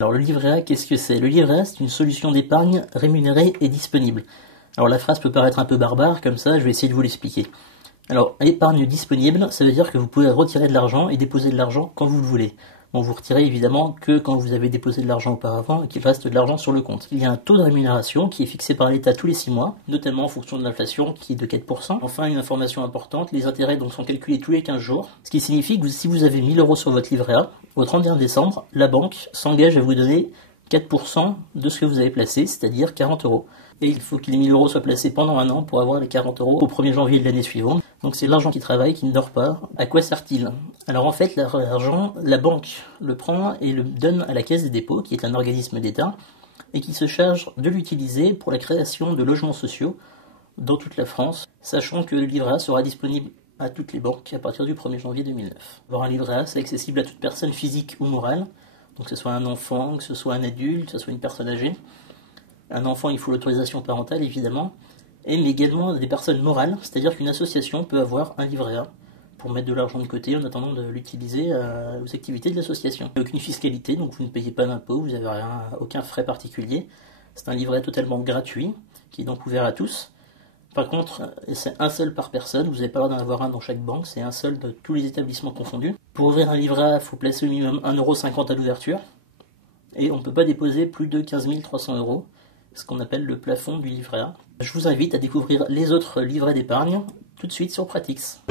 Alors le livret A, qu'est-ce que c'est? Le livret A, c'est une solution d'épargne rémunérée et disponible. Alors la phrase peut paraître un peu barbare, comme ça, je vais essayer de vous l'expliquer. Alors, épargne disponible, ça veut dire que vous pouvez retirer de l'argent et déposer de l'argent quand vous le voulez. Bon, vous retirez évidemment que quand vous avez déposé de l'argent auparavant et qu'il reste de l'argent sur le compte. Il y a un taux de rémunération qui est fixé par l'État tous les 6 mois, notamment en fonction de l'inflation qui est de 4%. Enfin, une information importante, les intérêts donc sont calculés tous les 15 jours, ce qui signifie que si vous avez 1000 euros sur votre livret A, au 31 décembre, la banque s'engage à vous donner 4% de ce que vous avez placé, c'est-à-dire 40 euros. Et il faut que les 1000 euros soient placés pendant un an pour avoir les 40 euros au 1er janvier de l'année suivante. Donc c'est l'argent qui travaille, qui ne dort pas. À quoi sert-il? Alors en fait, l'argent, la banque le prend et le donne à la Caisse des dépôts, qui est un organisme d'État, et qui se charge de l'utiliser pour la création de logements sociaux dans toute la France, sachant que le livret A sera disponible à toutes les banques à partir du 1er janvier 2009. Avoir un livret A, c'est accessible à toute personne physique ou morale, donc que ce soit un enfant, que ce soit un adulte, que ce soit une personne âgée. Un enfant, il faut l'autorisation parentale, évidemment, mais également des personnes morales, c'est-à-dire qu'une association peut avoir un livret A pour mettre de l'argent de côté en attendant de l'utiliser aux activités de l'association. Il n'y a aucune fiscalité, donc vous ne payez pas d'impôts, vous n'avez aucun frais particulier. C'est un livret totalement gratuit, qui est donc ouvert à tous. Par contre, c'est un seul par personne, vous n'avez pas le droit d'en avoir un dans chaque banque, c'est un seul de tous les établissements confondus. Pour ouvrir un livret A, il faut placer au minimum 1,50 € à l'ouverture, et on ne peut pas déposer plus de 15 300 €, ce qu'on appelle le plafond du livret A. Je vous invite à découvrir les autres livrets d'épargne tout de suite sur Pratix.